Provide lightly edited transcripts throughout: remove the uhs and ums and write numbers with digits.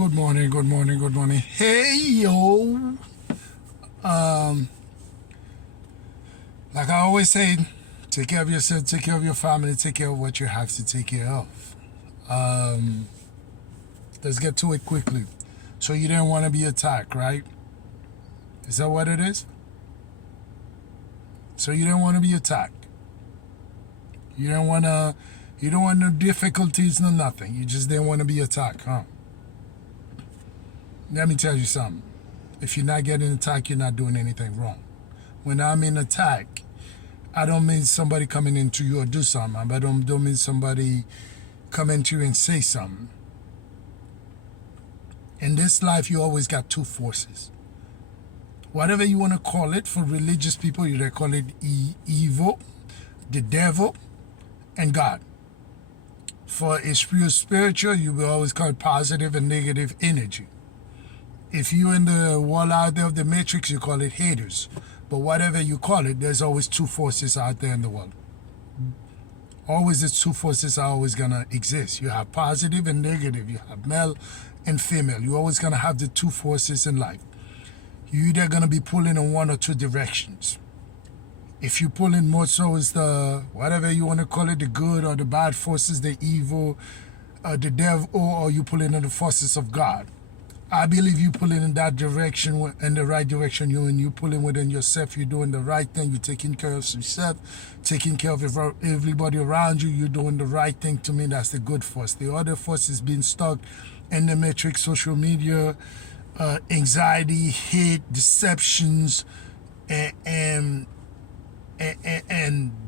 Good morning, good morning, good morning. Hey, yo. Um, like I always say, take care of yourself, take care of your family, take care of what you have to take care of. Um, let's get to it quickly. So you didn't want to be attacked, right? Is that what it is? So you didn't want to be attacked. You didn't want to, you don't want no difficulties, no nothing. You just didn't want to be attacked, huh? Let me tell you something. If you're not getting attacked, you're not doing anything wrong. When I'm in attack, I don't mean somebody coming into you or do something. I don't mean somebody coming to you and say something. In this life, you always got two forces. Whatever you want to call it, for religious people, you call it evil, the devil, and God. For a spiritual, you will always call it positive and negative energy. If you're in the world out there of the matrix, you call it haters. But whatever you call it, there's always two forces out there in the world. Always the two forces are always going to exist. You have positive and negative. You have male and female. You're always going to have the two forces in life. You're either going to be pulling in one or two directions. If you pull in more so is the, whatever you want to call it, the good or the bad forces, the evil, the devil, or you pull in the forces of God. I believe you pulling in that direction, in the right direction. You pulling within yourself. You're doing the right thing. You're taking care of yourself, taking care of everybody around you. You're doing the right thing. To me, that's the good force. The other force is being stuck in the matrix, social media, anxiety, hate, deceptions, and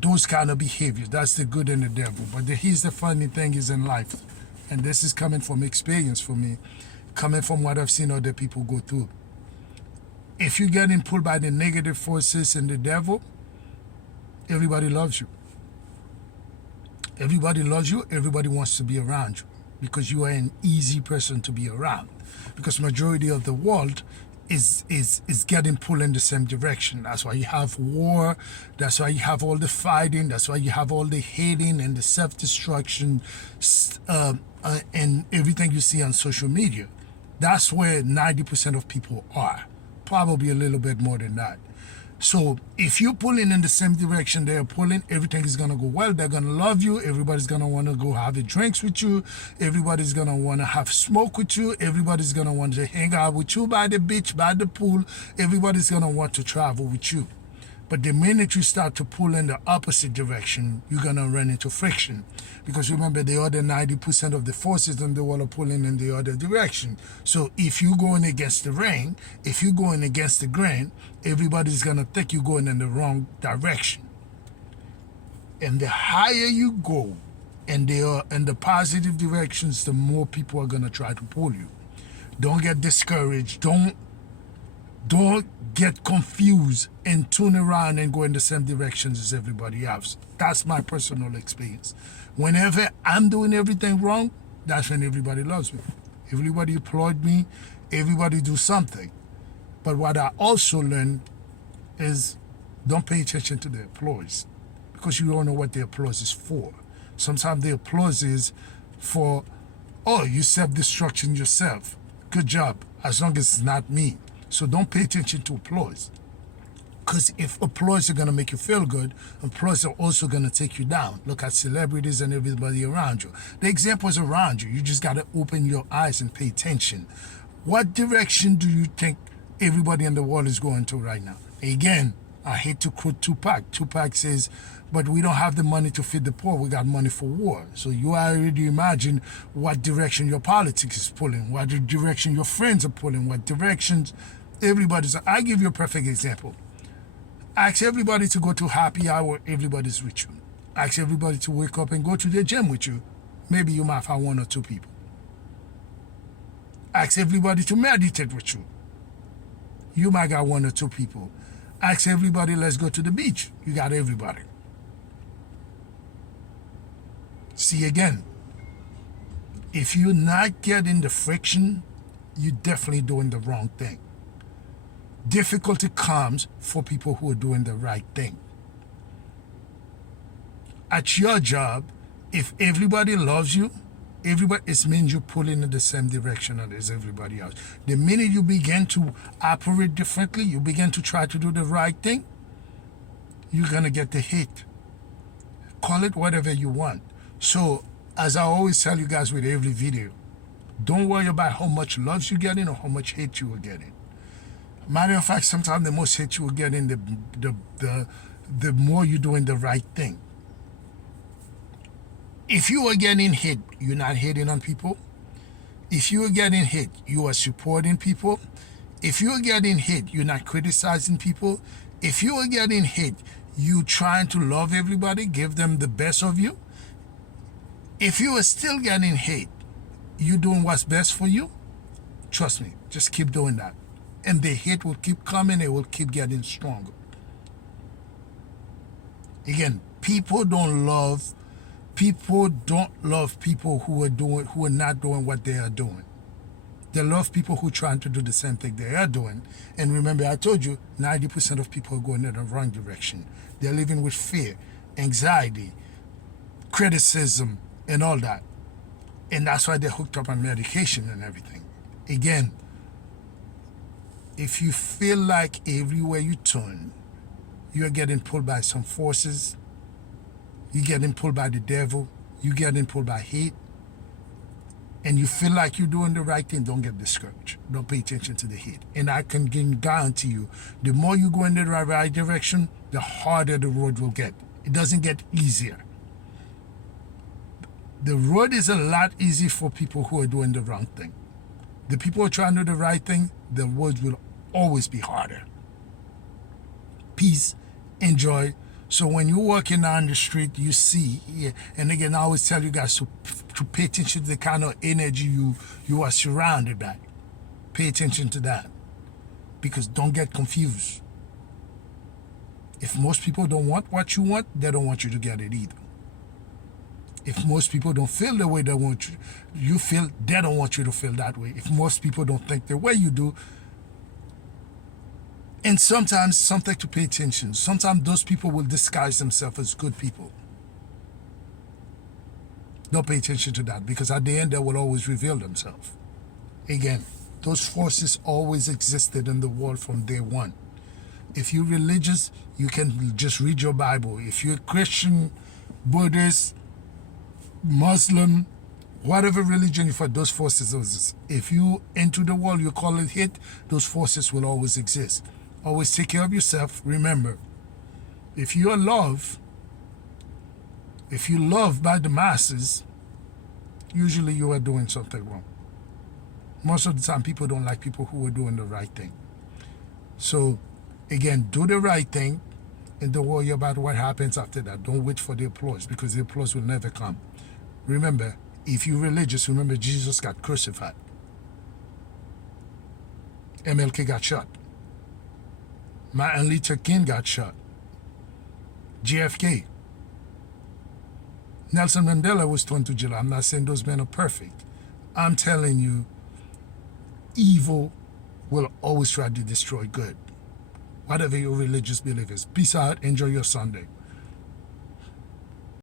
those kind of behaviors. That's the good and the devil. But here's the funny thing is in life, and this is coming from experience for me, coming from what I've seen other people go through. If you're getting pulled by the negative forces and the devil, everybody loves you. Everybody loves you. Everybody wants to be around you because you are an easy person to be around. Because majority of the world is getting pulled in the same direction. That's why you have war. That's why you have all the fighting. That's why you have all the hating and the self-destruction and everything you see on social media. That's where 90% of people are. Probably a little bit more than that. So if you're pulling in the same direction they're pulling, everything is going to go well. They're going to love you. Everybody's going to want to go have a drinks with you. Everybody's going to want to have smoke with you. Everybody's going to want to hang out with you by the beach, by the pool. Everybody's going to want to travel with you. But the minute you start to pull in the opposite direction, you're going to run into friction. Because remember, the other 90% of the forces in the world are pulling in the other direction. So if you're going against the rain, if you're going against the grain, everybody's going to think you're going in the wrong direction. And the higher you go and they are in the positive directions, the more people are going to try to pull you. Don't get discouraged. Don't get confused and turn around and go in the same directions as everybody else. That's my personal experience. Whenever I'm doing everything wrong, that's when everybody loves me. Everybody applaud me. Everybody do something. But what I also learned is don't pay attention to the applause because you don't know what the applause is for. Sometimes the applause is for, oh, you self-destruction yourself. Good job, as long as it's not me. So don't pay attention to applause. Because if applause are going to make you feel good, applause are also going to take you down. Look at celebrities and everybody around you. The examples around you. You just got to open your eyes and pay attention. What direction do you think everybody in the world is going to right now? Again, I hate to quote Tupac. Tupac says, but we don't have the money to feed the poor. We got money for war. So you already imagine what direction your politics is pulling, what direction your friends are pulling, what directions everybody's. I give you a perfect example. Ask everybody to go to happy hour, everybody's with you. Ask everybody to wake up and go to the gym with you. Maybe you might find one or two people. Ask everybody to meditate with you. You might got one or two people. Ask everybody, let's go to the beach. You got everybody. See again, if you're not getting the friction, you're definitely doing the wrong thing. Difficulty comes for people who are doing the right thing. At your job, if everybody loves you, Everybody, it means you're pulling in the same direction as everybody else. The minute you begin to operate differently, you begin to try to do the right thing, you're gonna get the hate. Call it whatever you want. So, as I always tell you guys with every video, don't worry about how much love you're getting or how much hate you are getting. Matter of fact, sometimes the most hate you are getting, the more you're doing the right thing. If you are getting hit, you're not hating on people. If you are getting hit, you are supporting people. If you are getting hit, you're not criticizing people. If you are getting hit, you trying to love everybody, give them the best of you. If you are still getting hate, you doing what's best for you, trust me, just keep doing that. And the hate will keep coming, it will keep getting stronger. Again, people don't love people who are not doing what they are doing. They love people who are trying to do the same thing they are doing. And remember, I told you, 90% of people are going in the wrong direction. They're living with fear, anxiety, criticism, and all that. And that's why they're hooked up on medication and everything. Again, if you feel like everywhere you turn, you're getting pulled by some forces, you're getting pulled by the devil, you're getting pulled by hate, and you feel like you're doing the right thing, don't get discouraged. Don't pay attention to the hate. And I can guarantee you, the more you go in the right direction, the harder the road will get. It doesn't get easier. The road is a lot easier for people who are doing the wrong thing. The people who are trying to do the right thing, the road will always be harder. Peace, enjoy. So when you're walking down the street, you see, and again, I always tell you guys to pay attention to the kind of energy you are surrounded by. Pay attention to that. Because don't get confused. If most people don't want what you want, they don't want you to get it either. If most people don't feel the way they want you feel, they don't want you to feel that way. If most people don't think the way you do, and sometimes something to pay attention. Sometimes those people will disguise themselves as good people. Don't pay attention to that, because at the end they will always reveal themselves. Again, those forces always existed in the world from day one. If you're religious, you can just read your Bible. If you're Christian, Buddhist, Muslim, whatever religion you find, those forces exist. If you enter the world, you call it hate, those forces will always exist. Always take care of yourself. Remember, if you're loved by the masses, usually you are doing something wrong. Most of the time, people don't like people who are doing the right thing. So, again, do the right thing and don't worry about what happens after that. Don't wait for the applause, because the applause will never come. Remember, if you're religious, remember Jesus got crucified. MLK got shot. Martin Luther King got shot. JFK. Nelson Mandela was thrown to jail. I'm not saying those men are perfect. I'm telling you, evil will always try to destroy good. Whatever your religious belief is. Peace out. Enjoy your Sunday.